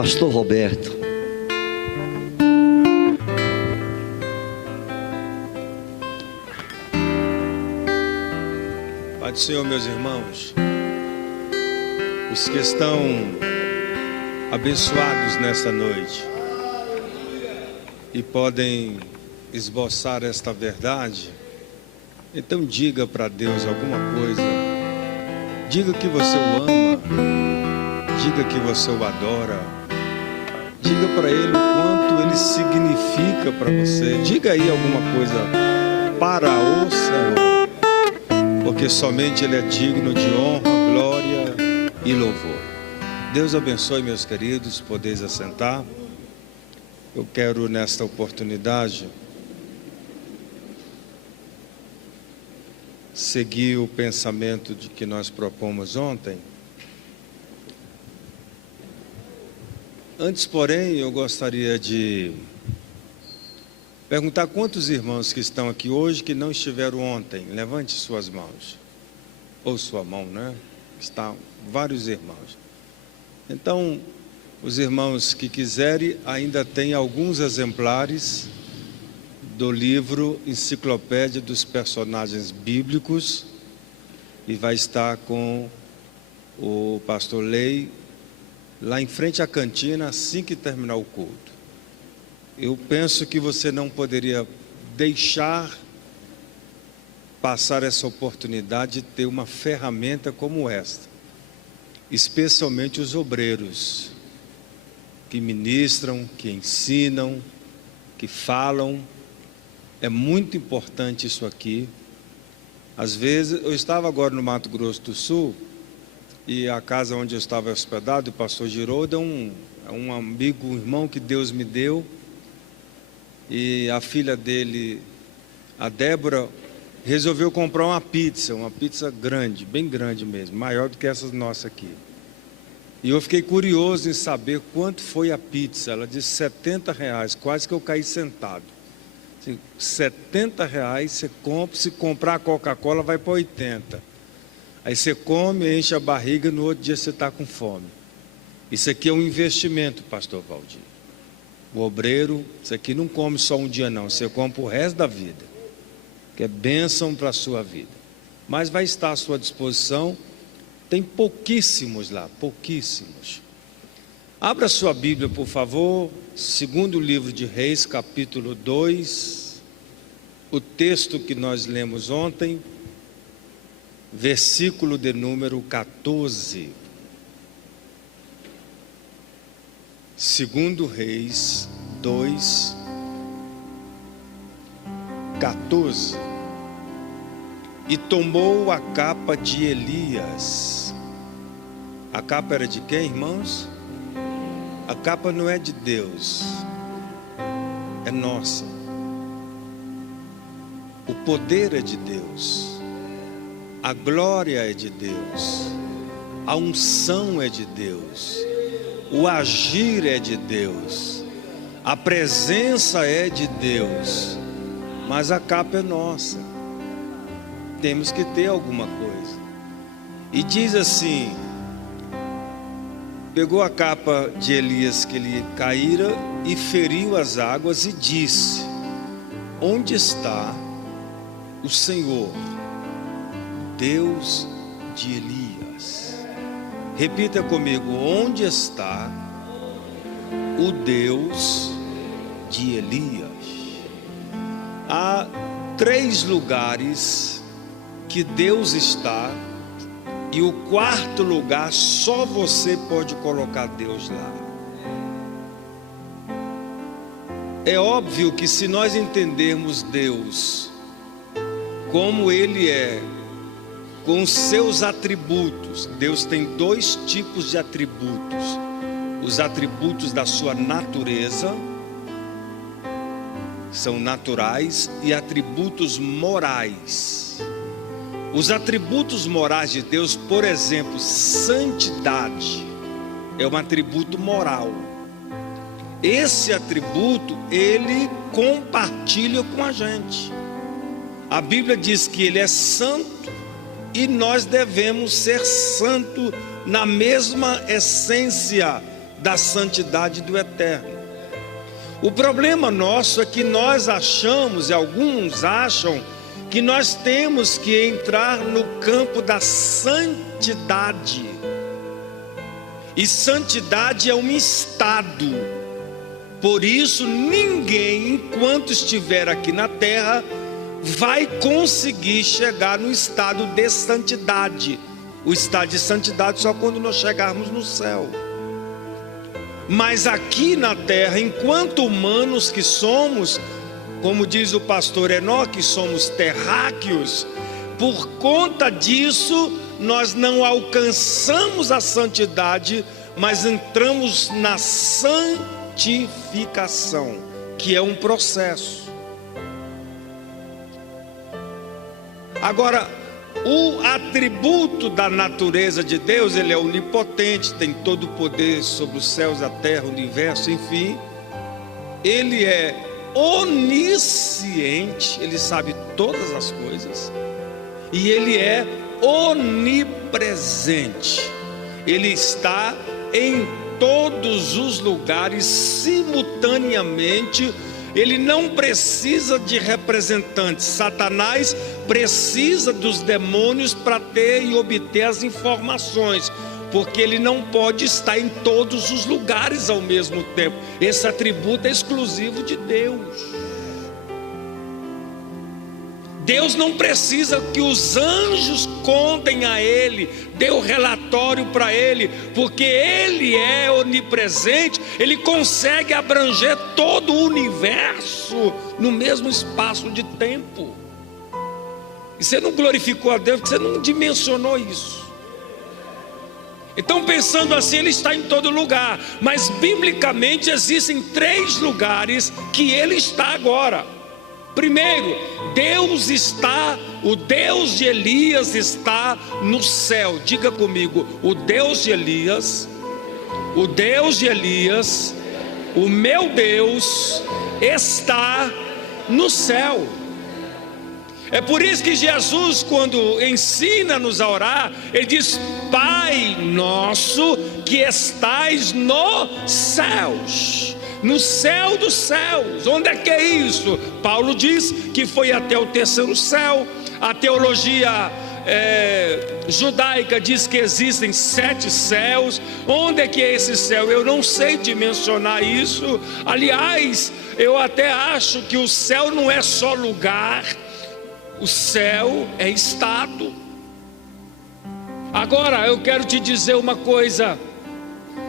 Pastor Roberto. Pai do Senhor, meus irmãos, os que estão abençoados nesta noite e podem esboçar esta verdade, então diga para Deus alguma coisa. Diga que você o ama, diga que você o adora, diga para Ele o quanto Ele significa para você. Diga aí alguma coisa para o Senhor, porque somente Ele é digno de honra, glória e louvor. Deus abençoe, meus queridos, podeis assentar. Eu quero nesta oportunidade seguir o pensamento de que nós propomos ontem. Antes, porém, eu gostaria de perguntar quantos irmãos que estão aqui hoje que não estiveram ontem. Levante suas mãos, ou sua mão, né? Estão vários irmãos. Então, os irmãos que quiserem, ainda tem alguns exemplares do livro Enciclopédia dos Personagens Bíblicos, e vai estar com o pastor Lei lá em frente à cantina assim que terminar o culto. Eu penso que você não poderia deixar passar essa oportunidade de ter uma ferramenta como esta, especialmente os obreiros que ministram, que ensinam, que falam. É muito importante isso aqui. Às vezes, eu estava agora no Mato Grosso do Sul, e a casa onde eu estava hospedado, o pastor Girouda, um amigo, um irmão que Deus me deu, e a filha dele, a Débora, resolveu comprar uma pizza grande, bem grande mesmo, maior do que essas nossas aqui. E eu fiquei curioso em saber quanto foi a pizza. Ela disse R$70, quase que eu caí sentado. R$70 você compra, se comprar a Coca-Cola vai para 80. Aí você come, enche a barriga, no outro dia você está com fome. Isso aqui é um investimento, pastor Valdir. O obreiro, isso aqui não come só um dia não, você come o resto da vida, que é bênção para a sua vida. Mas vai estar à sua disposição, tem pouquíssimos lá, pouquíssimos. Abra sua Bíblia, por favor, segundo livro de Reis, capítulo 2, o texto que nós lemos ontem, versículo de número 14. Segundo Reis 2, 14. E tomou a capa de Elias. A capa era de quem, irmãos? A capa não é de Deus, é nossa. O poder é de Deus, a glória é de Deus, a unção é de Deus, o agir é de Deus, a presença é de Deus, mas a capa é nossa. Temos que ter alguma coisa. E diz assim: pegou a capa de Elias que lhe caíra e feriu as águas e disse: onde está o Senhor, Deus de Elias? Repita comigo: onde está o Deus de Elias? Há 3 lugares que Deus está, e o 4º lugar só você pode colocar Deus lá. É óbvio que se nós entendermos Deus como Ele é, com os seus atributos, Deus tem 2 tipos de atributos: os atributos da sua natureza, são naturais, e atributos morais. Os atributos morais de Deus, por exemplo, santidade, é um atributo moral. Esse atributo, Ele compartilha com a gente. A Bíblia diz que Ele é santo, e nós devemos ser santo na mesma essência da santidade do eterno. O problema nosso é que nós achamos, e alguns acham, que nós temos que entrar no campo da santidade. E santidade é um estado. Por isso, ninguém, enquanto estiver aqui na terra, vai conseguir chegar no estado de santidade. O estado de santidade só quando nós chegarmos no céu. Mas aqui na terra, enquanto humanos que somos, como diz o pastor Enoque, somos terráqueos. Por conta disso, nós não alcançamos a santidade, mas entramos na santificação, que é um processo. Agora, o atributo da natureza de Deus, ele é onipotente, tem todo o poder sobre os céus, a terra, o universo, enfim. Ele é onisciente, ele sabe todas as coisas. E ele é onipresente. Ele está em todos os lugares simultaneamente. Ele não precisa de representantes. Satanás precisa dos demônios para ter e obter as informações, porque ele não pode estar em todos os lugares ao mesmo tempo. Esse atributo é exclusivo de Deus. Deus não precisa que os anjos contem a ele, dê o relatório para ele, porque ele é onipresente, ele consegue abranger todo o universo no mesmo espaço de tempo. E você não glorificou a Deus, porque você não dimensionou isso. Então, pensando assim, ele está em todo lugar, mas biblicamente existem 3 lugares que ele está agora. Primeiro, Deus está, o Deus de Elias está no céu. Diga comigo, o Deus de Elias, o Deus de Elias, o meu Deus está no céu. É por isso que Jesus, quando ensina-nos a orar, ele diz: Pai nosso que estais nos céus. No céu dos céus. Onde é que é isso? Paulo diz que foi até o 3º céu. A teologia judaica diz que existem 7 céus. Onde é que é esse céu? Eu não sei dimensionar isso. Aliás, eu até acho que o céu não é só lugar. O céu é estado. Agora eu quero te dizer uma coisa.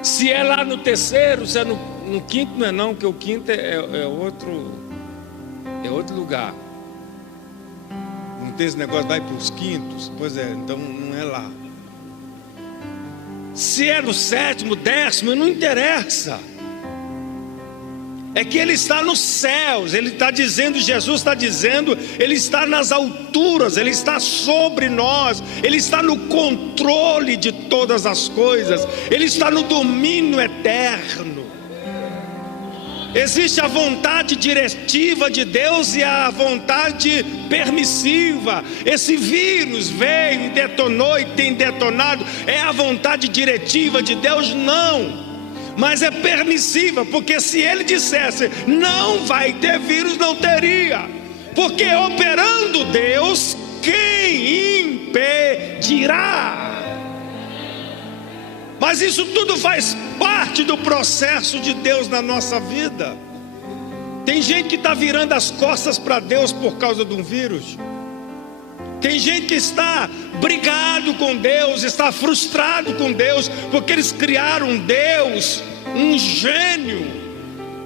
Se é lá no 3º, se é no 5º, não é não, porque o 5º é outro lugar. Não tem esse negócio, vai para os quintos. Pois é, então não é lá. Se é no 7º, 10º, não interessa. É que ele está nos céus. Ele está dizendo, Jesus está dizendo, ele está nas alturas, ele está sobre nós, ele está no controle de todas as coisas, ele está no domínio eterno. Existe a vontade diretiva de Deus e a vontade permissiva. Esse vírus veio e detonou e tem detonado. É a vontade diretiva de Deus? Não. Mas é permissiva, porque se ele dissesse não vai ter vírus, não teria. Porque operando Deus, quem impedirá? Mas isso tudo faz parte do processo de Deus na nossa vida. Tem gente que está virando as costas para Deus por causa de um vírus. Tem gente que está brigado com Deus, está frustrado com Deus, porque eles criaram um Deus, um gênio,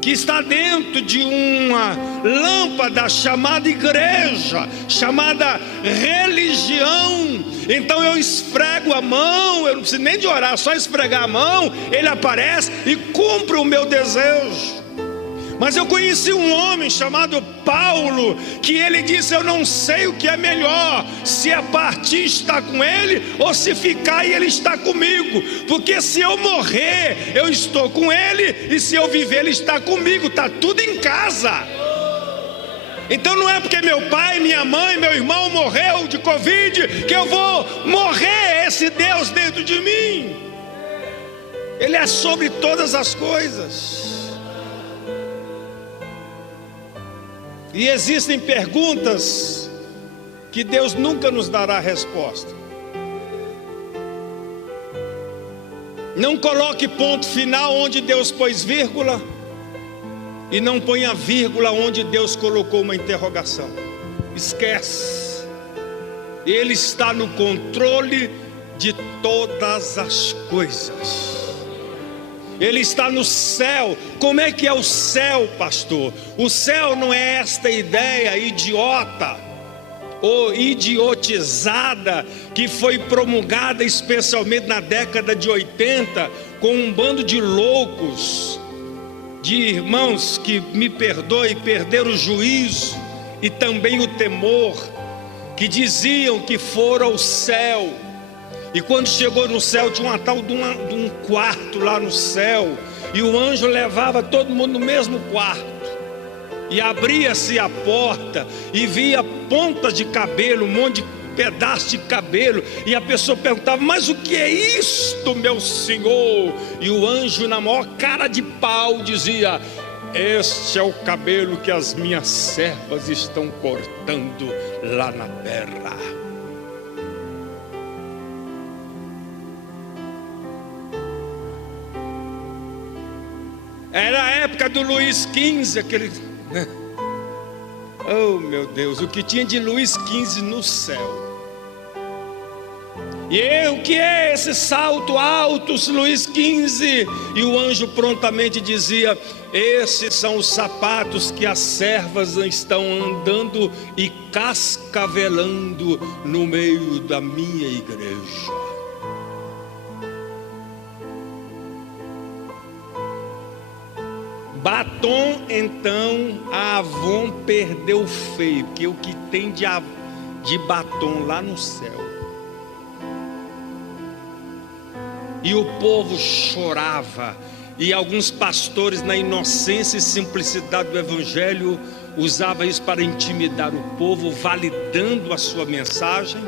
que está dentro de uma lâmpada chamada igreja, chamada religião. Então eu esfrego a mão, eu não preciso nem de orar, só esfregar a mão, ele aparece e cumpre o meu desejo. Mas eu conheci um homem chamado Paulo, que ele disse: eu não sei o que é melhor, se é partir estar com ele, ou se ficar e ele está comigo. Porque se eu morrer, eu estou com ele, e se eu viver, ele está comigo. Está tudo em casa. Então não é porque meu pai, minha mãe, meu irmão morreu de Covid, que eu vou morrer esse Deus dentro de mim. Ele é sobre todas as coisas. E existem perguntas que Deus nunca nos dará resposta. Não coloque ponto final onde Deus pôs vírgula, e não ponha vírgula onde Deus colocou uma interrogação. Esquece. Ele está no controle de todas as coisas. Ele está no céu. Como é que é o céu, pastor? O céu não é esta ideia idiota ou idiotizada que foi promulgada especialmente na década de 80 com um bando de loucos, de irmãos que, me perdoe, perderam o juízo e também o temor, que diziam que foram ao céu. E quando chegou no céu, tinha uma tal de um quarto lá no céu, e o anjo levava todo mundo no mesmo quarto, e abria-se a porta, e via pontas de cabelo, um monte de pedaço de cabelo, e a pessoa perguntava: mas o que é isto, meu senhor? E o anjo, na maior cara de pau, dizia: este é o cabelo que as minhas servas estão cortando lá na terra. Era a época do Luís XV, aquele... Oh meu Deus, o que tinha de Luís XV no céu. E o que é esse salto alto, Luís XV? E o anjo prontamente dizia: esses são os sapatos que as servas estão andando e cascavelando no meio da minha igreja. Batom, então, a Avon perdeu feio, porque o que tem de batom lá no céu. E o povo chorava, e alguns pastores, na inocência e simplicidade do evangelho, usavam isso para intimidar o povo, validando a sua mensagem,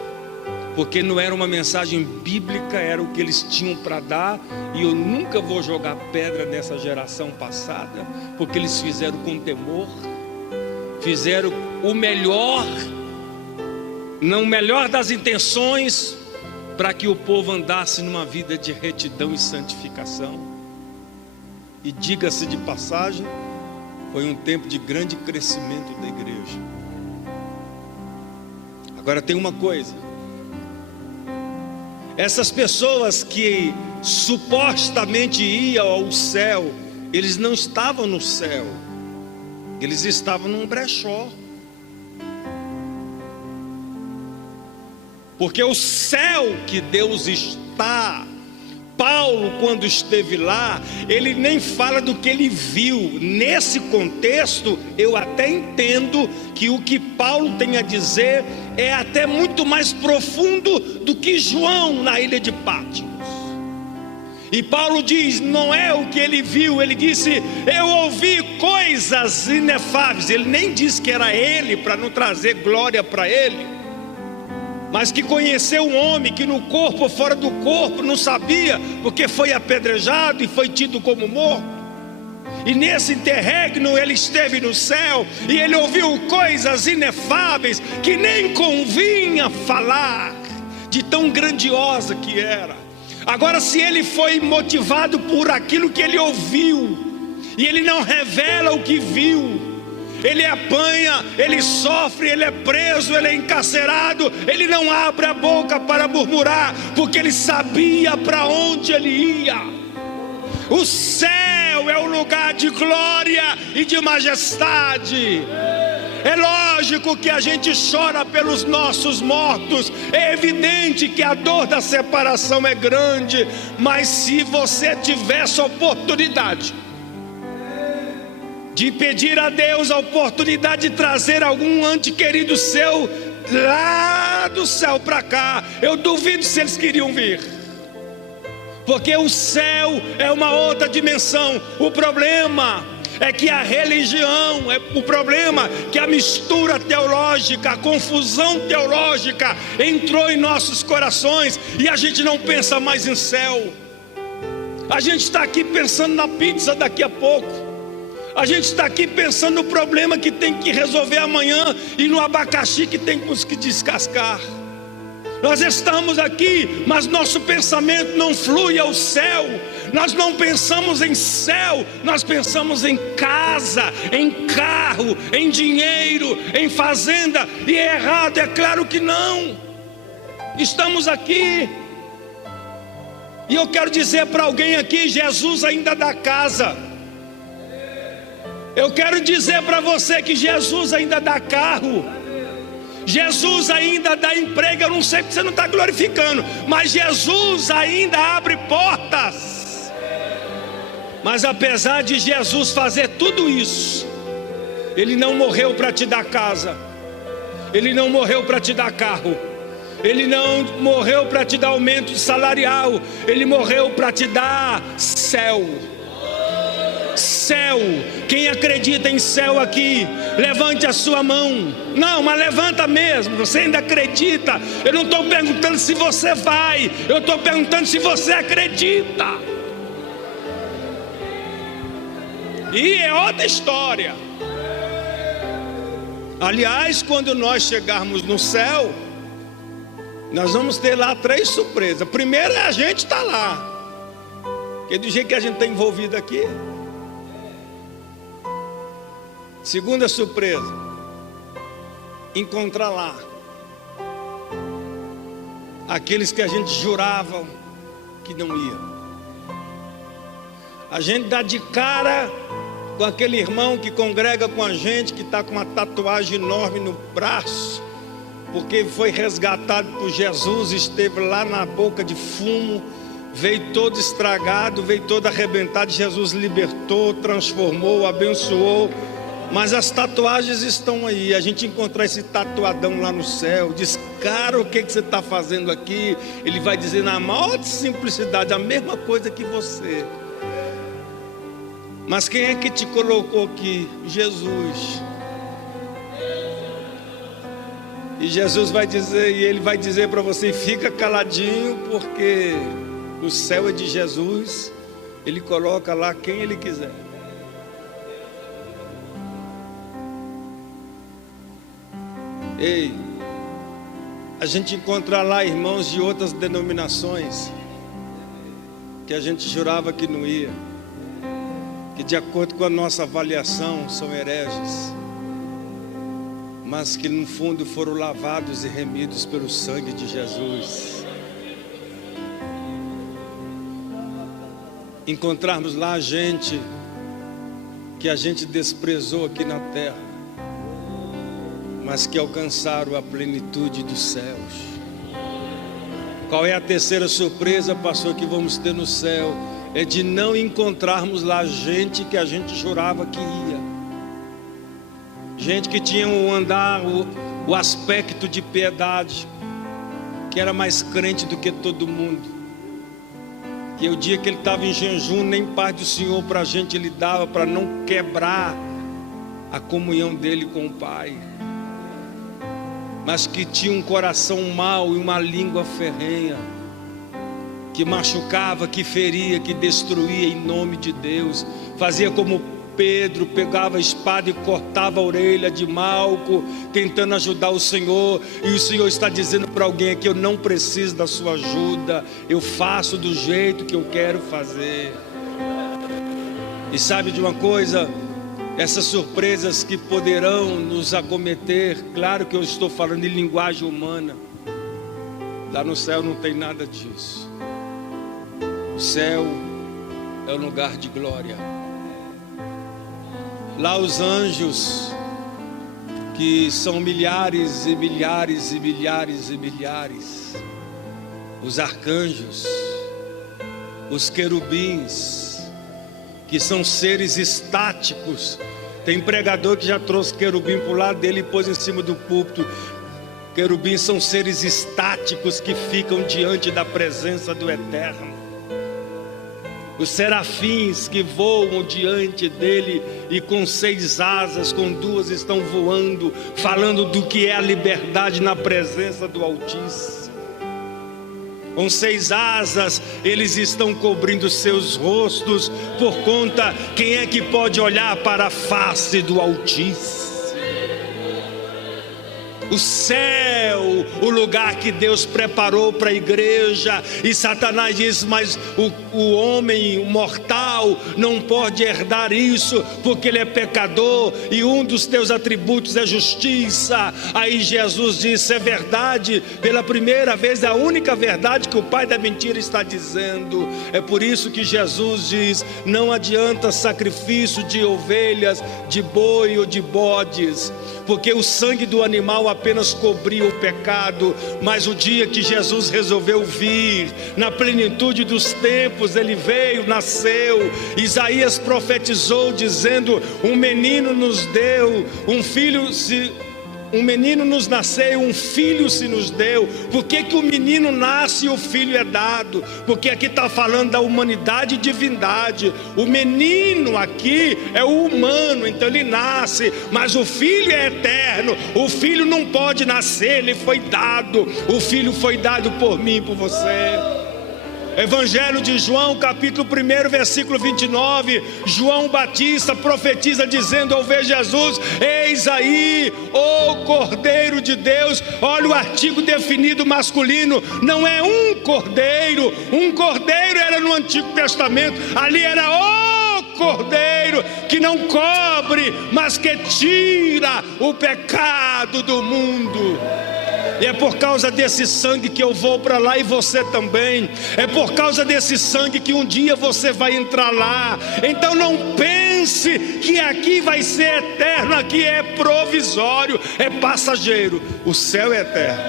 porque não era uma mensagem bíblica, era o que eles tinham para dar. E eu nunca vou jogar pedra nessa geração passada, porque eles fizeram com temor, fizeram o melhor, não o melhor das intenções, para que o povo andasse numa vida de retidão e santificação. E diga-se de passagem, foi um tempo de grande crescimento da igreja. Agora tem uma coisa: essas pessoas que supostamente iam ao céu, eles não estavam no céu, eles estavam num brechó. Porque o céu que Deus está, Paulo, quando esteve lá, ele nem fala do que ele viu. Nesse contexto, eu até entendo que o que Paulo tem a dizer é até muito mais profundo do que João na ilha de Pátimos. E Paulo diz, não é o que ele viu, ele disse: eu ouvi coisas inefáveis. Ele nem disse que era ele, para não trazer glória para ele, mas que conheceu um homem que no corpo ou fora do corpo não sabia, porque foi apedrejado e foi tido como morto. E nesse interregno ele esteve no céu, e ele ouviu coisas inefáveis que nem convinha falar, de tão grandiosa que era. Agora, se ele foi motivado por aquilo que ele ouviu, e ele não revela o que viu, ele apanha, ele sofre, ele é preso, ele é encarcerado, ele não abre a boca para murmurar, porque ele sabia para onde ele ia. O céu é um lugar de glória e de majestade. É lógico que a gente chora pelos nossos mortos, é evidente que a dor da separação é grande, mas se você tivesse oportunidade de pedir a Deus a oportunidade de trazer algum ente querido seu lá do céu para cá, eu duvido se eles queriam vir, porque o céu é uma outra dimensão. O problema é que a religião, o problema é que a mistura teológica, a confusão teológica entrou em nossos corações, e a gente não pensa mais em céu. A gente está aqui pensando na pizza daqui a pouco. A gente está aqui pensando no problema que tem que resolver amanhã e no abacaxi que temos que descascar. Nós estamos aqui, mas nosso pensamento não flui ao céu. Nós não pensamos em céu, nós pensamos em casa, em carro, em dinheiro, em fazenda. E é errado, é claro que não. Estamos aqui, e eu quero dizer para alguém aqui: Jesus ainda dá casa. Eu quero dizer para você que Jesus ainda dá carro. Jesus ainda dá emprego. Eu não sei porque você não está glorificando, mas Jesus ainda abre portas. Mas apesar de Jesus fazer tudo isso, Ele não morreu para te dar casa, Ele não morreu para te dar carro, Ele não morreu para te dar aumento salarial, Ele morreu para te dar céu. Céu. Quem acredita em céu aqui, levante a sua mão. Não, mas levanta mesmo. Você ainda acredita? Eu não estou perguntando se você vai, eu estou perguntando se você acredita. E é outra história. Aliás, quando nós chegarmos no céu, nós vamos ter lá 3 surpresas. A primeira é a gente estar lá, porque do jeito que a gente está envolvido aqui. Segunda surpresa, encontrar lá aqueles que a gente jurava que não ia. A gente dá de cara com aquele irmão que congrega com a gente, que está com uma tatuagem enorme no braço, porque foi resgatado por Jesus, esteve lá na boca de fumo, veio todo estragado, veio todo arrebentado. Jesus libertou, transformou, abençoou. Mas as tatuagens estão aí. A gente encontrar esse tatuadão lá no céu, diz: cara, o que você está fazendo aqui? Ele vai dizer na maior simplicidade a mesma coisa que você. Mas quem é que te colocou aqui? Jesus. E Jesus vai dizer, e Ele vai dizer para você: fica caladinho, porque o céu é de Jesus. Ele coloca lá quem Ele quiser. Ei, a gente encontra lá irmãos de outras denominações que a gente jurava que não ia, que de acordo com a nossa avaliação são hereges, mas que no fundo foram lavados e remidos pelo sangue de Jesus. Encontrarmos lá gente que a gente desprezou aqui na terra, mas que alcançaram a plenitude dos céus. Qual é a terceira surpresa, pastor, que vamos ter no céu? É de não encontrarmos lá gente que a gente jurava que ia. Gente que tinha o andar, o aspecto de piedade, que era mais crente do que todo mundo. Que o dia que ele estava em jejum, nem paz do Senhor para a gente ele dava, para não quebrar a comunhão dele com o Pai. Mas que tinha um coração mau e uma língua ferrenha, que machucava, que feria, que destruía em nome de Deus. Fazia como Pedro, pegava a espada e cortava a orelha de Malco, tentando ajudar o Senhor. E o Senhor está dizendo para alguém aqui: eu não preciso da sua ajuda, eu faço do jeito que eu quero fazer. E sabe de uma coisa? Essas surpresas que poderão nos acometer, claro que eu estou falando em linguagem humana. Lá no céu não tem nada disso. O céu é um lugar de glória. Lá os anjos, que são milhares e milhares e milhares e milhares, os arcanjos, os querubins, que são seres estáticos. Tem pregador que já trouxe querubim para o lado dele e pôs em cima do púlpito. Querubins são seres estáticos que ficam diante da presença do Eterno. Os serafins que voam diante dele e com 6 asas, com 2 estão voando, falando do que é a liberdade na presença do Altíssimo. com 6 asas, eles estão cobrindo seus rostos, por conta, quem é que pode olhar para a face do Altíssimo? O céu, o lugar que Deus preparou para a igreja. E Satanás diz: mas o homem, o mortal, não pode herdar isso, porque ele é pecador, e um dos teus atributos é justiça. Aí Jesus disse: é verdade, pela primeira vez, é a única verdade que o pai da mentira está dizendo. É por isso que Jesus diz: não adianta sacrifício de ovelhas, de boi ou de bodes, porque o sangue do animal apenas cobria o pecado. Mas o dia que Jesus resolveu vir, na plenitude dos tempos, ele veio, nasceu. Isaías profetizou dizendo: um menino nos deu, um menino nos nasceu, um filho se nos deu. Por que o menino nasce e o filho é dado? Porque aqui está falando da humanidade e divindade. O menino aqui é o humano, então ele nasce, mas o filho é eterno. O filho não pode nascer, ele foi dado. O filho foi dado por mim e por você. Evangelho de João, capítulo 1, versículo 29, João Batista profetiza dizendo ao ver Jesus: eis aí o Cordeiro de Deus. Olha o artigo definido masculino, não é um cordeiro era no Antigo Testamento, ali era o Cordeiro que não cobre, mas que tira o pecado do mundo. E é por causa desse sangue que eu vou para lá, e você também. É por causa desse sangue que um dia você vai entrar lá. Então não pense que aqui vai ser eterno, aqui é provisório, é passageiro. O céu é eterno.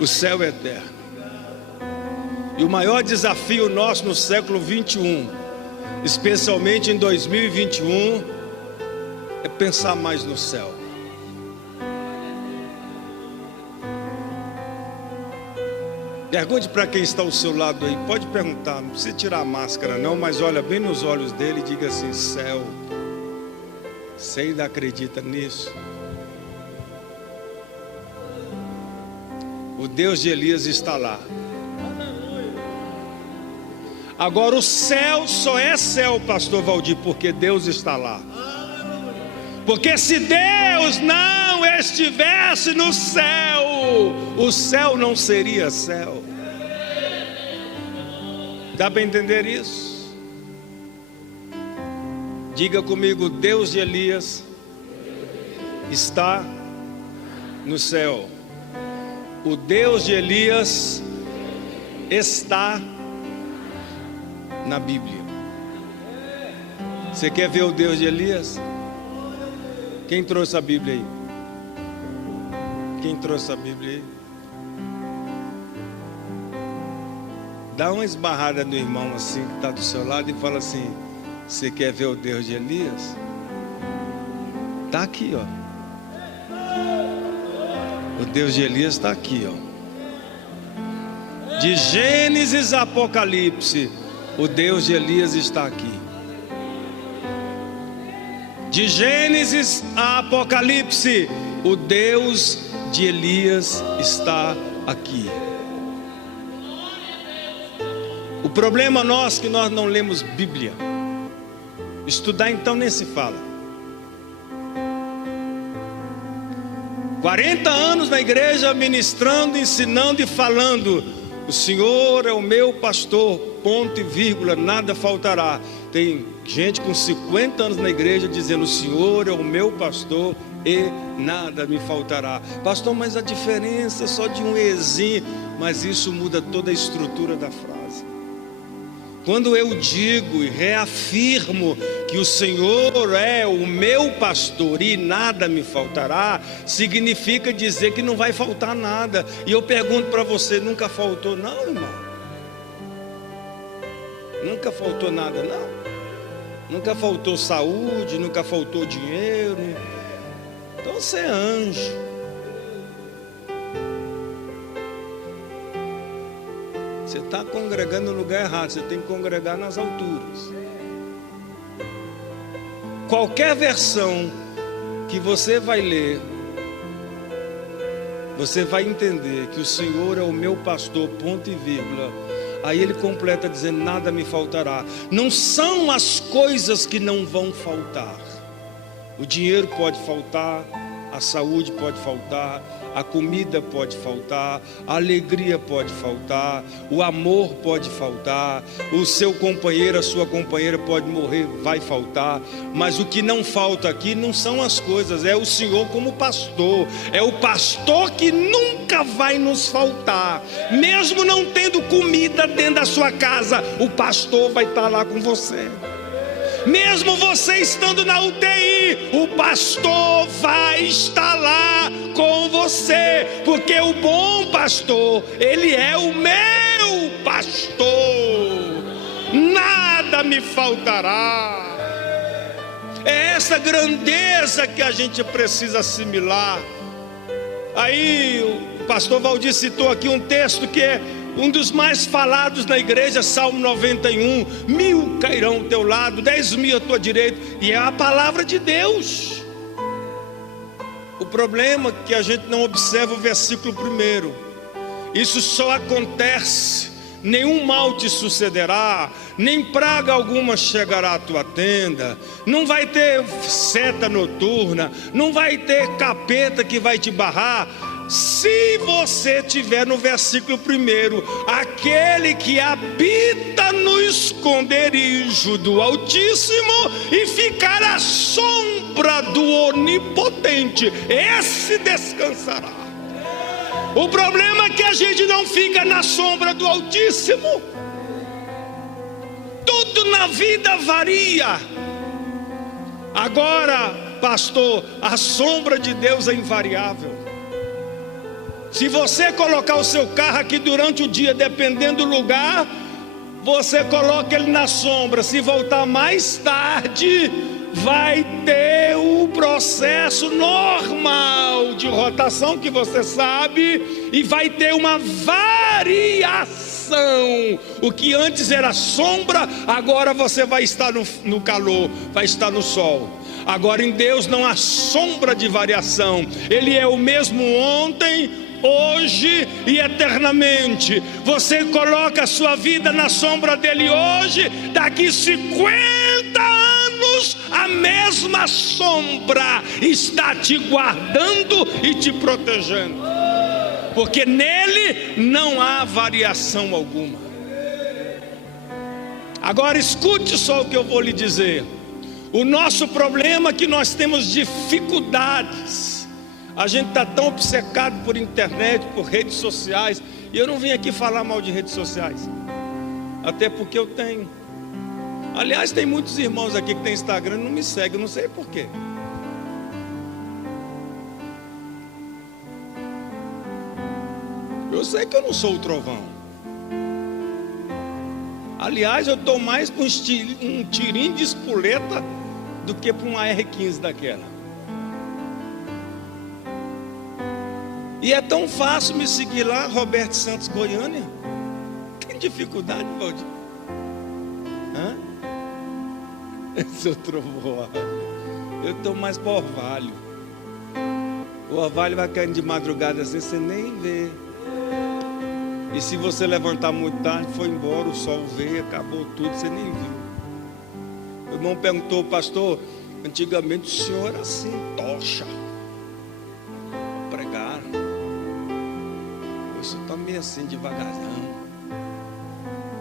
O céu é eterno. E o maior desafio nosso no século 21, especialmente em 2021, é pensar mais no céu. Pergunte para quem está ao seu lado aí, pode perguntar, não precisa tirar a máscara não, mas olha bem nos olhos dele e diga assim: céu, você ainda acredita nisso? O Deus de Elias está lá. Agora o céu só é céu, pastor Valdir, porque Deus está lá. Porque se Deus não estivesse no céu, o céu não seria céu. Dá para entender isso? Diga comigo: Deus de Elias está no céu. O Deus de Elias está na Bíblia. Você quer ver o Deus de Elias? Quem trouxe a Bíblia aí? Quem trouxe a Bíblia aí? Dá uma esbarrada no irmão assim que está do seu lado e fala assim: você quer ver o Deus de Elias? Está aqui, ó. O Deus de Elias está aqui, ó. De Gênesis a Apocalipse, o Deus de Elias está aqui. De Gênesis a Apocalipse, o Deus de Elias está aqui. O problema nosso é que nós não lemos Bíblia. Estudar então nem se fala. 40 anos na igreja ministrando, ensinando e falando: o Senhor é o meu pastor, ponto e vírgula, nada faltará. Tem gente com 50 anos na igreja dizendo: o Senhor é o meu pastor e nada me faltará. Pastor, mas a diferença é só de um ezinho. Mas isso muda toda a estrutura da frase. Quando eu digo e reafirmo que o Senhor é o meu pastor e nada me faltará, significa dizer que não vai faltar nada. E eu pergunto para você: nunca faltou não, irmão? Nunca faltou nada não? Nunca faltou saúde, nunca faltou dinheiro. Então você é anjo. Você está congregando no lugar errado. Você tem que congregar nas alturas. Qualquer versão que você vai ler você vai entender que o Senhor é o meu pastor, ponto e vírgula. Aí ele completa dizendo: nada me faltará. Não são as coisas que não vão faltar. O dinheiro pode faltar, a saúde pode faltar, a comida pode faltar, a alegria pode faltar, o amor pode faltar, o seu companheiro, a sua companheira pode morrer, vai faltar. Mas o que não falta aqui não são as coisas, é o Senhor como pastor. É o pastor que nunca vai nos faltar. Mesmo não tendo comida dentro da sua casa, o pastor vai estar lá com você. Mesmo você estando na UTI, o pastor vai estar lá com você, porque o bom pastor, ele é o meu pastor. Nada me faltará. É essa grandeza que a gente precisa assimilar. Aí o pastor Valdir citou aqui um texto que é um dos mais falados na igreja, Salmo 91, 1000 cairão ao teu lado, 10.000 à tua direita, e é a palavra de Deus. O problema é que a gente não observa o versículo 1. Isso só acontece: nenhum mal te sucederá, nem praga alguma chegará à tua tenda, não vai ter seta noturna, não vai ter capeta que vai te barrar, se você tiver no versículo 1, aquele que habita no esconderijo do Altíssimo e ficar à sombra do Onipotente, esse descansará. O problema é que a gente não fica na sombra do Altíssimo. Tudo na vida varia. Agora, pastor, a sombra de Deus é invariável. Se você colocar o seu carro aqui durante o dia, dependendo do lugar, você coloca ele na sombra. Se voltar mais tarde, vai ter o processo normal de rotação que você sabe, e vai ter uma variação. O que antes era sombra, agora você vai estar no calor, vai estar no sol. Agora em Deus não há sombra de variação. Ele é o mesmo ontem, hoje e eternamente. Você coloca a sua vida na sombra dele hoje, daqui 50 anos a mesma sombra está te guardando e te protegendo, porque nele não há variação alguma. Agora escute só o que eu vou lhe dizer. O nosso problema é que nós temos dificuldades. A gente está tão obcecado por internet, por redes sociais. E eu não vim aqui falar mal de redes sociais, até porque eu tenho. Aliás, tem muitos irmãos aqui que tem Instagram e não me seguem, não sei porquê. Eu sei que eu não sou o trovão. Aliás, eu estou mais para um tirinho de espoleta do que para uma R15 daquela. E é tão fácil me seguir lá, Roberto Santos, Goiânia. Tem dificuldade, Valdir? Seu trovão. Eu estou mais para o orvalho. O orvalho vai caindo de madrugada assim, você nem vê. E se você levantar muito tarde, foi embora, o sol veio, acabou tudo, você nem viu. O irmão perguntou: pastor, antigamente o senhor era assim, tocha, pregar. Hoje está meio assim, devagarzão,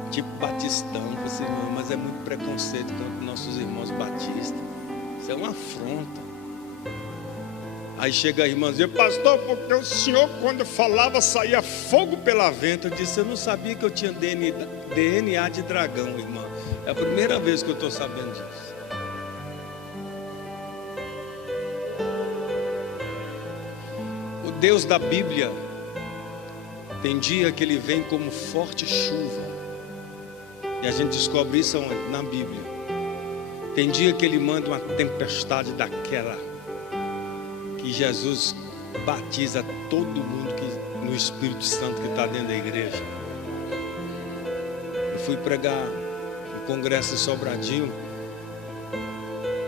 tipo batistão. Você, mas é muito preconceito contra nossos irmãos batistas. Isso é uma afronta. Aí chega a irmã e diz: pastor, porque o senhor quando falava saía fogo pela venta. Eu disse: eu não sabia que eu tinha DNA de dragão, irmã. É a primeira vez que eu estou sabendo disso. O Deus da Bíblia tem dia que ele vem como forte chuva, e a gente descobre isso na Bíblia. Tem dia que ele manda uma tempestade daquela que Jesus batiza todo mundo no Espírito Santo que está dentro da igreja. Eu fui pregar no congresso em Sobradinho.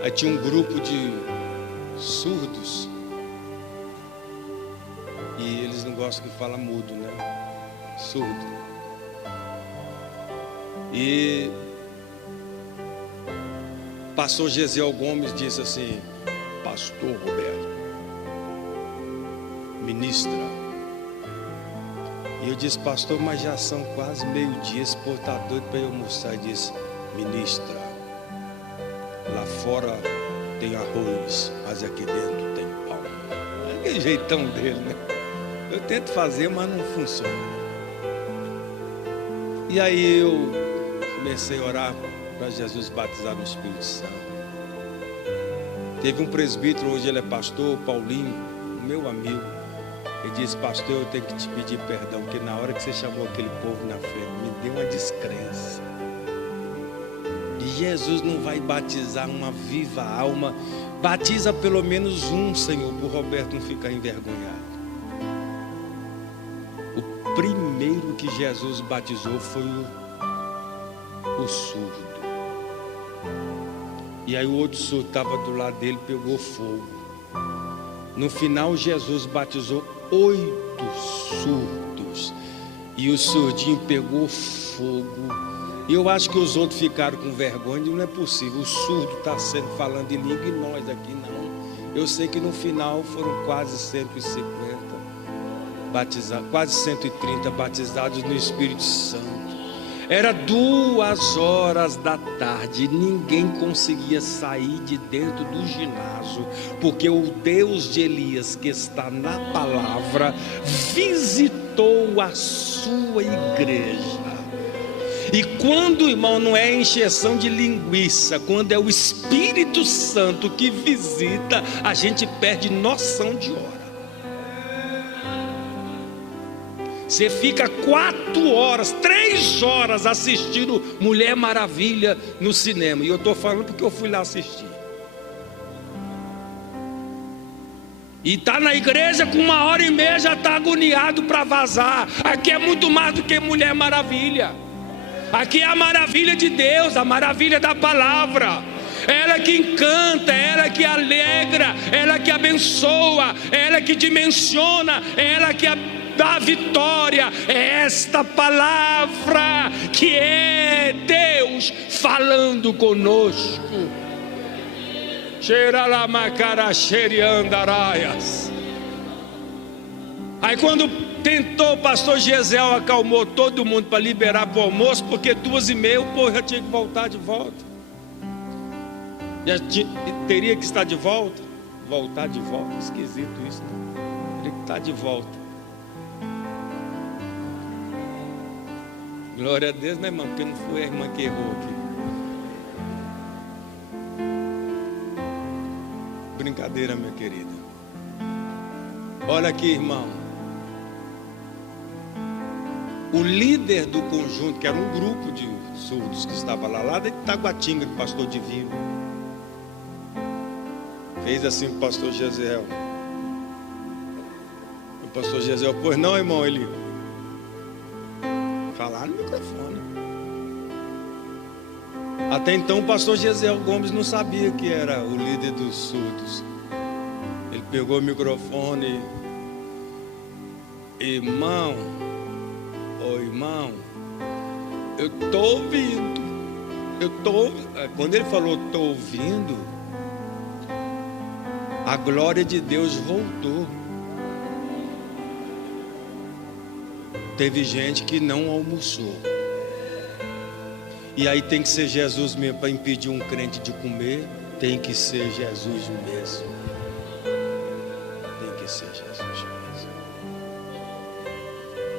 Aí tinha um grupo de surdos, e eles negócio que fala mudo, né? Surdo. E pastor Gesiel Gomes disse assim: pastor Roberto, ministra. E eu disse: pastor, mas já são quase meio-dia, esse povo está doido para eu almoçar. E disse: ministra, lá fora tem arroz, mas aqui dentro tem pão. É aquele jeitão dele, né? Eu tento fazer, mas não funciona. E aí eu comecei a orar para Jesus batizar no Espírito Santo. Teve um presbítero, hoje ele é pastor, Paulinho, meu amigo. Ele disse: pastor, eu tenho que te pedir perdão, porque na hora que você chamou aquele povo na frente, me deu uma descrença. E Jesus não vai batizar uma viva alma. Batiza pelo menos um, Senhor, para o Roberto não ficar envergonhado. O primeiro que Jesus batizou foi o surdo. E aí o outro surdo estava do lado dele, pegou fogo. No final Jesus batizou 8 surdos. E o surdinho pegou fogo. E eu acho que os outros ficaram com vergonha. Não é possível, o surdo está falando em língua e nós aqui não. Eu sei que no final foram quase 150 batizados, quase 130 batizados no Espírito Santo. Era 2 horas da tarde, ninguém conseguia sair de dentro do ginásio, porque o Deus de Elias, que está na palavra, visitou a sua igreja. E quando, irmão, não é encheção de linguiça, quando é o Espírito Santo que visita, a gente perde noção de hora. Você fica 4 horas, 3 horas assistindo Mulher Maravilha no cinema. E eu estou falando porque eu fui lá assistir. E está na igreja com 1h30, já está agoniado para vazar. Aqui é muito mais do que Mulher Maravilha. Aqui é a maravilha de Deus, a maravilha da palavra. Ela que encanta, ela que alegra, ela que abençoa, ela que dimensiona, ela que dá vitória. É esta palavra que é Deus falando conosco. Aí quando tentou, o pastor Gesiel acalmou todo mundo para liberar para o almoço, porque 2h30 o povo já tinha que voltar de volta. Teria que estar de volta. Voltar de volta, esquisito isso, né? Teria que estar de volta. Glória a Deus, né, irmão? Porque não foi a irmã que errou aqui. Brincadeira, minha querida. Olha aqui, irmão. O líder do conjunto, que era um grupo de surdos que estava lá de Itaguatinga, do pastor Divino, fez assim com o pastor Gesiel. O pastor Gesiel: pois não, irmão? Ele falar no microfone. Até então o pastor Gesiel Gomes não sabia que era o líder dos surdos. Ele pegou o microfone: irmão, eu estou ouvindo. Quando ele falou estou ouvindo, a glória de Deus voltou. Teve gente que não almoçou. E aí tem que ser Jesus mesmo para impedir um crente de comer. Tem que ser Jesus mesmo. Tem que ser Jesus mesmo.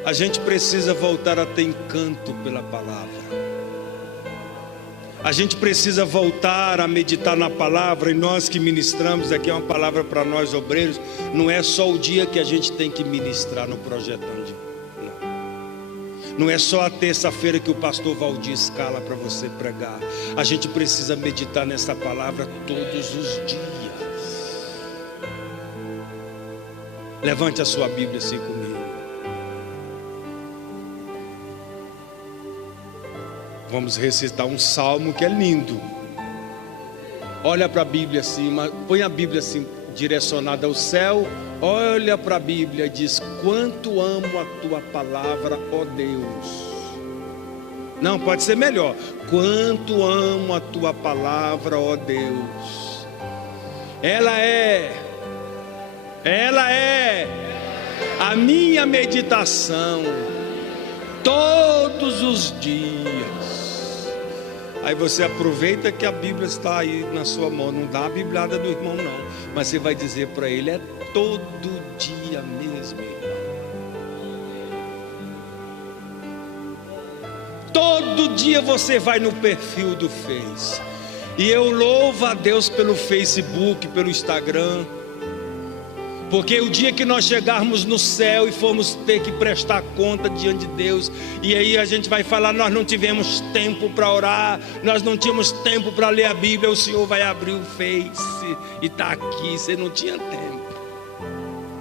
A gente precisa voltar a ter encanto pela palavra. A gente precisa voltar a meditar na palavra. E nós que ministramos aqui, é uma palavra para nós obreiros. Não é só o dia que a gente tem que ministrar no projetão de... Não é só a terça-feira que o pastor Valdir escala para você pregar. A gente precisa meditar nessa palavra todos os dias. Levante a sua Bíblia assim comigo. Vamos recitar um salmo que é lindo. Olha para a Bíblia assim, põe a Bíblia assim, direcionada ao céu, olha para a Bíblia e diz: quanto amo a tua palavra, ó Deus. Não, pode ser melhor: quanto amo a tua palavra, ó Deus. Ela é a minha meditação todos os dias. Aí você aproveita que a Bíblia está aí na sua mão. Não dá a bibliada do irmão não, mas você vai dizer para ele: é todo dia mesmo, irmão. Todo dia você vai no perfil do Face. E eu louvo a Deus pelo Facebook, pelo Instagram. Porque o dia que nós chegarmos no céu e formos ter que prestar conta diante de Deus, e aí a gente vai falar: nós não tivemos tempo para orar, nós não tínhamos tempo para ler a Bíblia. O Senhor vai abrir o Face e está aqui. Você não tinha tempo.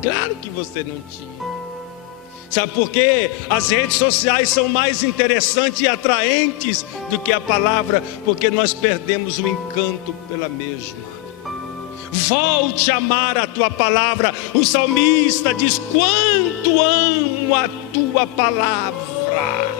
Claro que você não tinha. Sabe por quê? As redes sociais são mais interessantes e atraentes do que a palavra, porque nós perdemos o encanto pela mesma. Volte a amar a tua palavra. O salmista diz: quanto amo a tua palavra.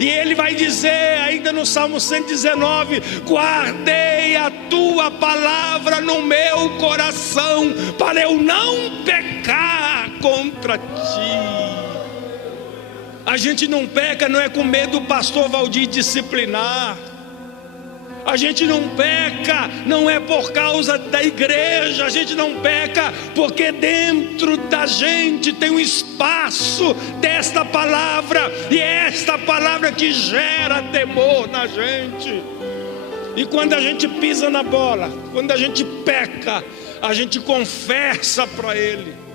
E ele vai dizer ainda no Salmo 119: guardei a tua palavra no meu coração, para eu não pecar contra ti. A gente não peca, não é com medo do pastor Valdir disciplinar. A gente não peca, não é por causa da igreja. A gente não peca porque dentro da gente tem um espaço desta palavra, e é esta palavra que gera temor na gente. E quando a gente pisa na bola, quando a gente peca, a gente confessa para Ele.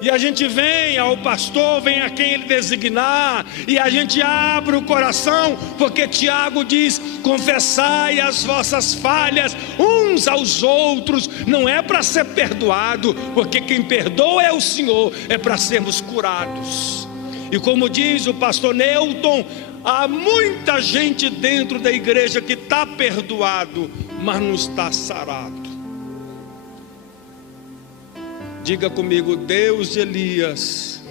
E a gente vem ao pastor, vem a quem ele designar, e a gente abre o coração, porque Tiago diz: confessai as vossas falhas uns aos outros. Não é para ser perdoado, porque quem perdoa é o Senhor, é para sermos curados. E como diz o pastor Newton, há muita gente dentro da igreja que está perdoado, mas não está sarado. Diga comigo: Deus de Elias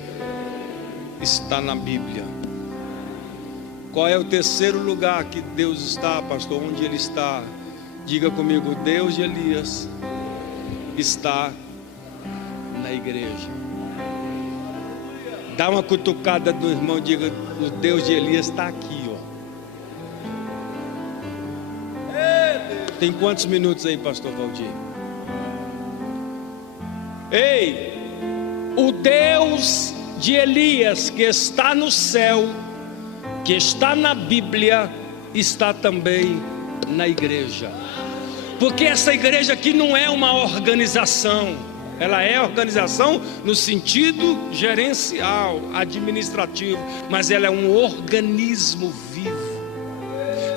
está na Bíblia. Qual é o terceiro lugar que Deus está, pastor? Onde Ele está? Diga comigo: Deus de Elias está na igreja. Dá uma cutucada do irmão, diga: o Deus de Elias está aqui, ó. Tem quantos minutos aí, pastor Valdir? Ei, o Deus de Elias que está no céu, que está na Bíblia, está também na igreja. Porque essa igreja aqui não é uma organização. Ela é organização no sentido gerencial, administrativo, mas ela é um organismo vivo.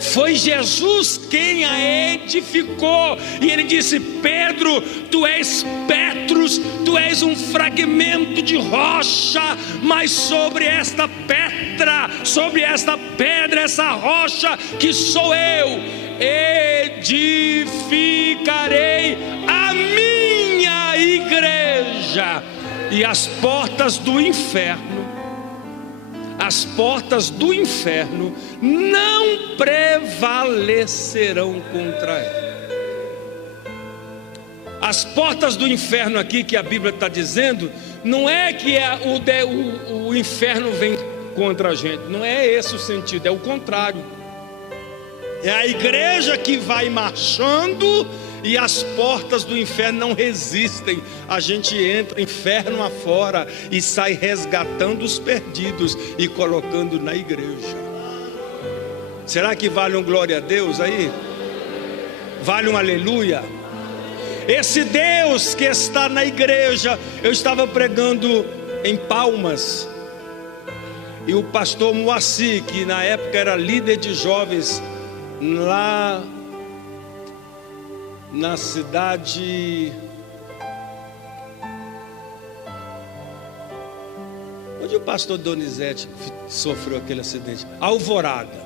Foi Jesus quem a edificou. E ele disse: Pedro, tu és Petrus, tu és um fragmento de rocha, mas sobre esta pedra, essa rocha que sou eu, edificarei a minha igreja, e as portas do inferno não prevalecerão contra ela. As portas do inferno aqui que a Bíblia está dizendo, não é que o inferno vem contra a gente, não é esse o sentido, é o contrário. É a igreja que vai marchando e as portas do inferno não resistem. A gente entra inferno afora e sai resgatando os perdidos e colocando na igreja. Será que vale um glória a Deus aí? Vale um aleluia? Esse Deus que está na igreja. Eu estava pregando em Palmas, e o pastor Moacir, que na época era líder de jovens lá na cidade onde o pastor Donizete sofreu aquele acidente, Alvorada,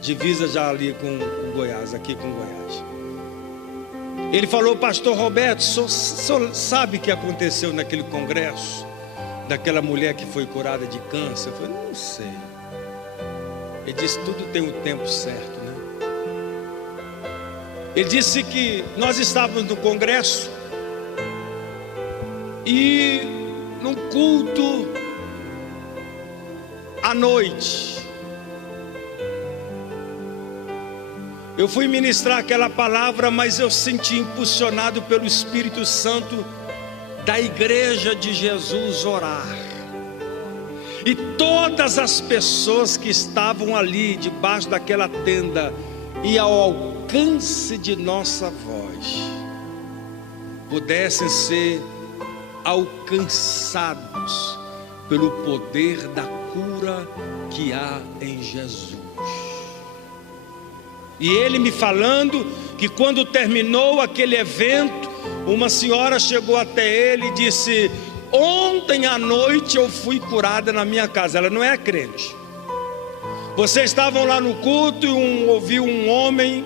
divisa já ali com o Goiás, aqui com Goiás. Ele falou: pastor Roberto, o senhor sabe o que aconteceu naquele congresso? Daquela mulher que foi curada de câncer? Eu falei: não sei. Ele disse: tudo tem o tempo certo, né? Ele disse que nós estávamos no congresso e num culto à noite, eu fui ministrar aquela palavra, mas eu senti impulsionado pelo Espírito Santo da igreja de Jesus orar. E todas as pessoas que estavam ali debaixo daquela tenda e ao alcance de nossa voz pudessem ser alcançados pelo poder da cura que há em Jesus. E ele me falando que quando terminou aquele evento, uma senhora chegou até ele e disse: ontem à noite eu fui curada na minha casa. Ela não é crente. Vocês estavam lá no culto e ouviu um homem,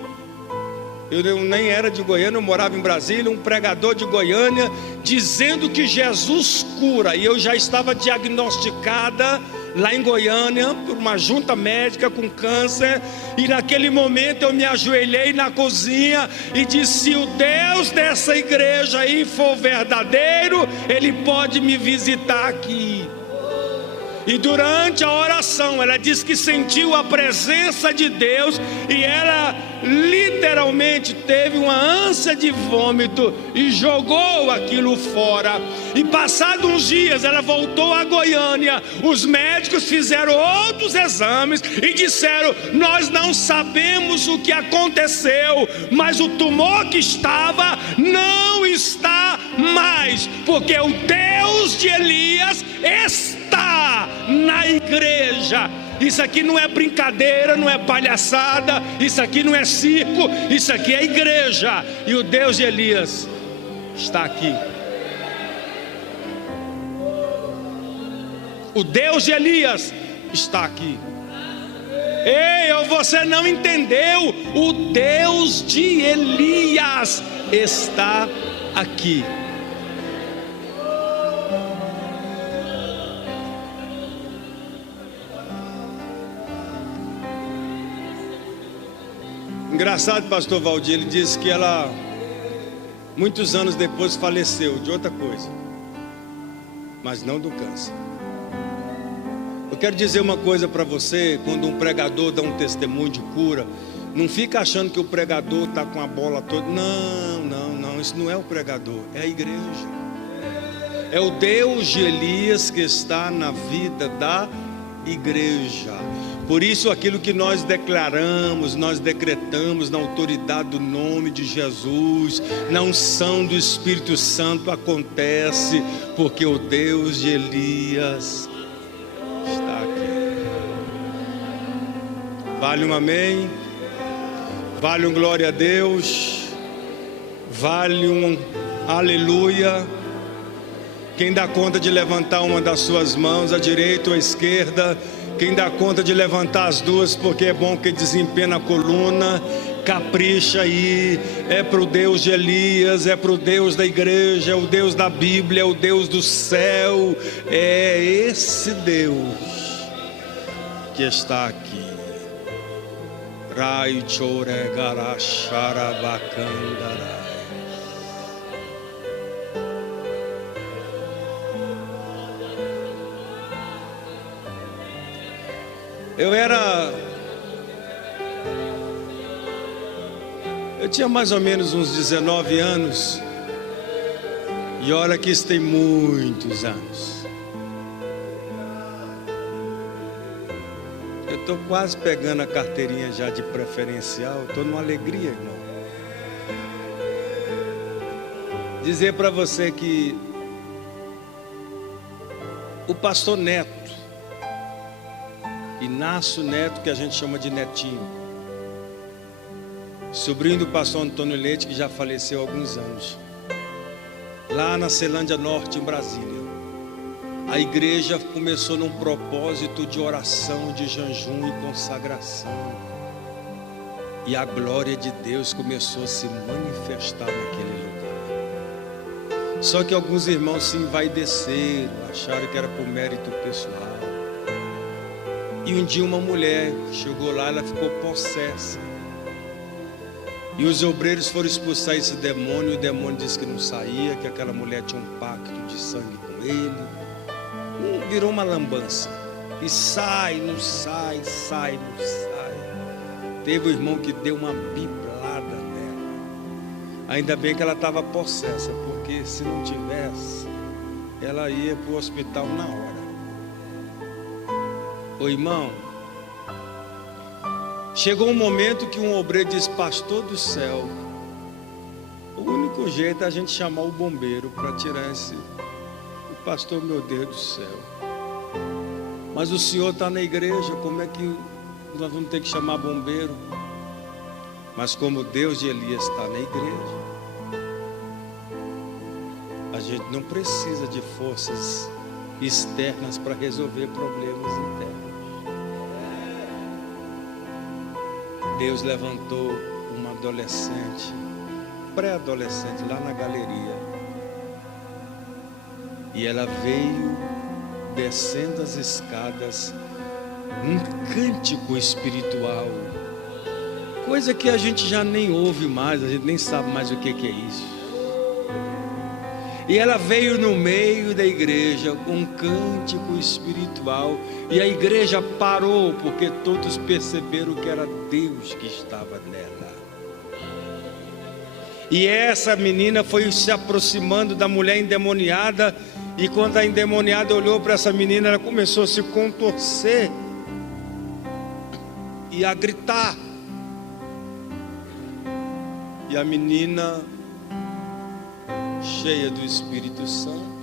eu nem era de Goiânia, eu morava em Brasília, um pregador de Goiânia, dizendo que Jesus cura. E eu já estava diagnosticada lá em Goiânia por uma junta médica com câncer. E naquele momento eu me ajoelhei na cozinha e disse: se o Deus dessa igreja aí for verdadeiro, Ele pode me visitar aqui. E durante a oração ela disse que sentiu a presença de Deus, e ela literalmente teve uma ânsia de vômito e jogou aquilo fora. E passados uns dias ela voltou a Goiânia. Os médicos fizeram outros exames e disseram: nós não sabemos o que aconteceu, mas o tumor que estava não está mais, porque o Deus de Elias está na igreja. Isso aqui não é brincadeira, não é palhaçada, isso aqui não é circo, isso aqui é igreja. E o Deus de Elias está aqui. O Deus de Elias está aqui. Ei, você não entendeu? O Deus de Elias está aqui. Engraçado, pastor Valdir, ele disse que ela, muitos anos depois, faleceu de outra coisa, mas não do câncer. Eu quero dizer uma coisa para você: quando um pregador dá um testemunho de cura, não fica achando que o pregador está com a bola toda. Não, isso não é o pregador, é a igreja. É o Deus de Elias que está na vida da igreja. Por isso aquilo que nós declaramos, nós decretamos na autoridade do nome de Jesus, na unção do Espírito Santo, acontece, porque o Deus de Elias está aqui. Vale um amém, vale um glória a Deus, vale um aleluia. Quem dá conta de levantar uma das suas mãos, a direita ou a esquerda? Quem dá conta de levantar as duas, porque é bom que desempenha a coluna, capricha aí. É para o Deus de Elias, é para o Deus da igreja, é o Deus da Bíblia, é o Deus do céu. É esse Deus que está aqui. Rai choregara xarabacandara. Eu tinha mais ou menos uns 19 anos. E olha que isso tem muitos anos. Eu estou quase pegando a carteirinha já de preferencial. Estou numa alegria, irmão. Dizer para você que o pastor Neto, Inácio Neto, que a gente chama de Netinho, sobrinho do pastor Antônio Leite, que já faleceu há alguns anos, lá na Ceilândia Norte, em Brasília, a igreja começou num propósito de oração, de jejum e consagração. E a glória de Deus começou a se manifestar naquele lugar. Só que alguns irmãos se envaideceram, acharam que era por mérito pessoal. E um dia uma mulher chegou lá, ela ficou possessa. E os obreiros foram expulsar esse demônio. O demônio disse que não saía, que aquela mulher tinha um pacto de sangue com ele. Virou uma lambança. E sai, não sai, sai, não sai. Teve um irmão que deu uma biblada nela. Ainda bem que ela estava possessa, porque se não tivesse, ela ia para o hospital na hora. Ô irmão, chegou um momento que um obreiro disse: pastor do céu, o único jeito é a gente chamar o bombeiro para tirar o pastor, meu Deus do céu. Mas o senhor está na igreja, como é que nós vamos ter que chamar bombeiro? Mas como Deus de Elias está na igreja, a gente não precisa de forças externas para resolver problemas internos. Deus levantou uma adolescente, pré-adolescente, lá na galeria. E ela veio descendo as escadas, um cântico espiritual, coisa que a gente já nem ouve mais, a gente nem sabe mais o que é isso. E ela veio no meio da igreja com um cântico espiritual, e a igreja parou, porque todos perceberam que era Deus que estava nela. E essa menina foi se aproximando da mulher endemoniada, e quando a endemoniada olhou para essa menina, ela começou a se contorcer e a gritar. E a menina, cheia do Espírito Santo,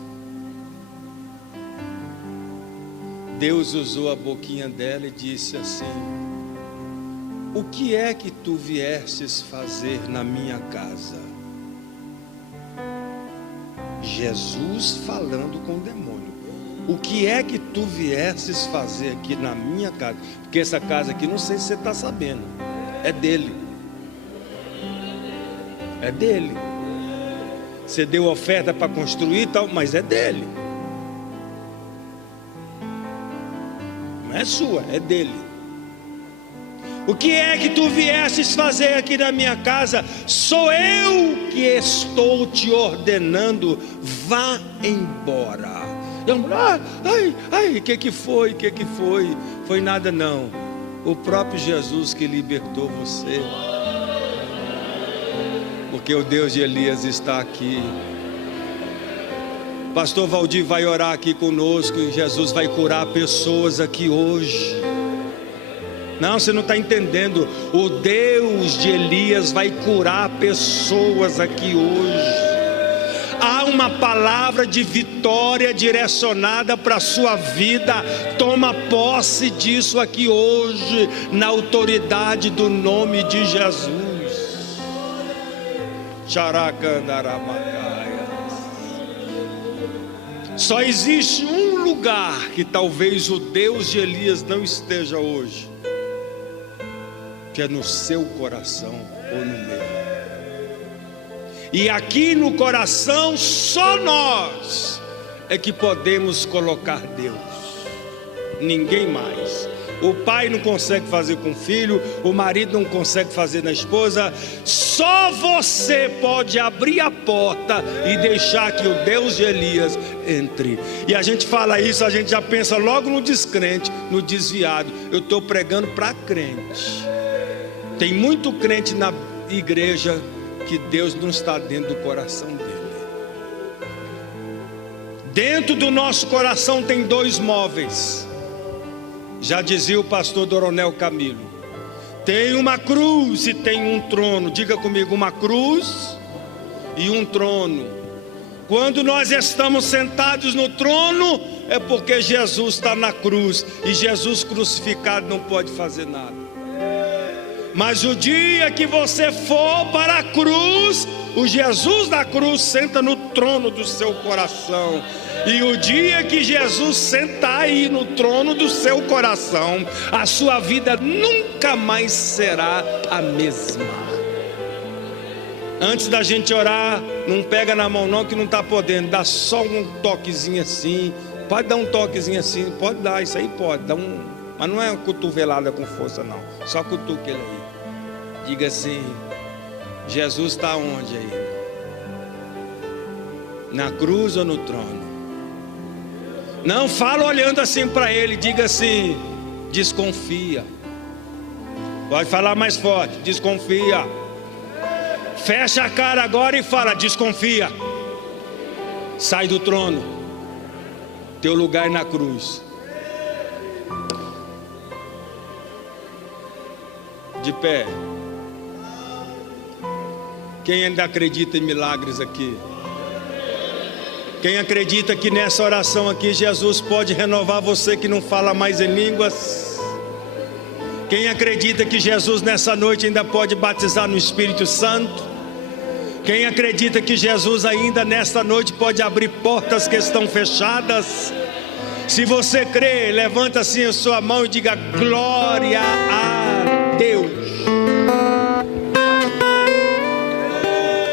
Deus usou a boquinha dela e disse assim: o que é que tu viestes fazer na minha casa? Jesus falando com o demônio: o que é que tu viestes fazer aqui na minha casa? Porque essa casa aqui, não sei se você está sabendo, é dele. É dele. Você deu oferta para construir e tal, mas é dele. Não é sua, é dele. O que é que tu viestes fazer aqui na minha casa? Sou eu que estou te ordenando, vá embora. E a mulher: o que foi? O que foi? Foi nada não. O próprio Jesus que libertou você. Porque o Deus de Elias está aqui. Pastor Valdir vai orar aqui conosco e Jesus vai curar pessoas aqui hoje. Não, você não está entendendo. O Deus de Elias vai curar pessoas aqui hoje. Há uma palavra de vitória direcionada para a sua vida. Toma posse disso aqui hoje, na autoridade do nome de Jesus. Só existe um lugar que talvez o Deus de Elias não esteja hoje, que é no seu coração ou no meu. E aqui no coração só nós é que podemos colocar Deus, ninguém mais. O pai não consegue fazer com o filho, o marido não consegue fazer na esposa. Só você pode abrir a porta e deixar que o Deus de Elias entre. E a gente fala isso, a gente já pensa logo no descrente, no desviado. Eu estou pregando para crente. Tem muito crente na igreja que Deus não está dentro do coração dele. Dentro do nosso coração tem dois móveis. Já dizia o pastor Doronel Camilo: tem uma cruz e tem um trono. Diga comigo: uma cruz e um trono. Quando nós estamos sentados no trono, é porque Jesus está na cruz, e Jesus crucificado não pode fazer nada. Mas o dia que você for para a cruz, o Jesus da cruz senta no trono do seu coração. E o dia que Jesus sentar aí no trono do seu coração, a sua vida nunca mais será a mesma. Antes da gente orar, não pega na mão não, que não está podendo. Dá só um toquezinho assim. Pode dar um toquezinho assim, pode dar, isso aí pode. Dá um, mas não é uma cotovelada com força não. Só cutuque ele aí. Diga assim: Jesus está onde aí? Na cruz ou no trono? Não fala olhando assim para ele. Diga assim: desconfia. Pode falar mais forte: desconfia. Fecha a cara agora e fala: desconfia. Sai do trono. Teu lugar na cruz. De pé. Quem ainda acredita em milagres aqui? Quem acredita que nessa oração aqui Jesus pode renovar você que não fala mais em línguas? Quem acredita que Jesus nessa noite ainda pode batizar no Espírito Santo? Quem acredita que Jesus ainda nesta noite pode abrir portas que estão fechadas? Se você crê, levanta assim a sua mão e diga: glória a